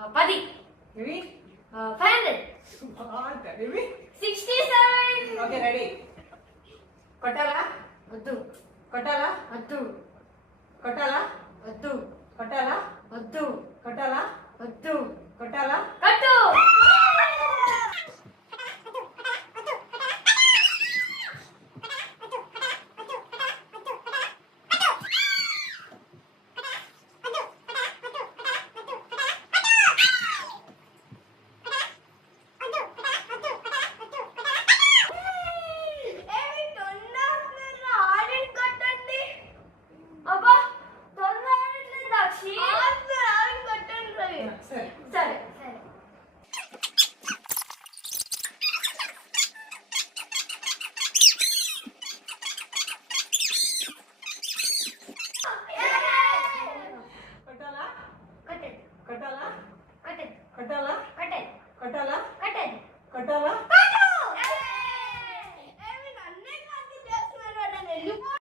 10 ఇవి 500 ఇవి 67 okay ready కొట్టాలా వద్దు కొట్టాలా వద్దు కొట్టాలా వద్దు కొట్టాలా వద్దు కొట్టాలా వద్దు కొట్టాలా కట్టు సరే సరే సరే కొట్టాలా కట్టెడ్ కొట్టాలా కట్టెడ్ కొట్టాలా కట్టెడ్ కొట్టాలా కట్టెడ్ కొట్టాలా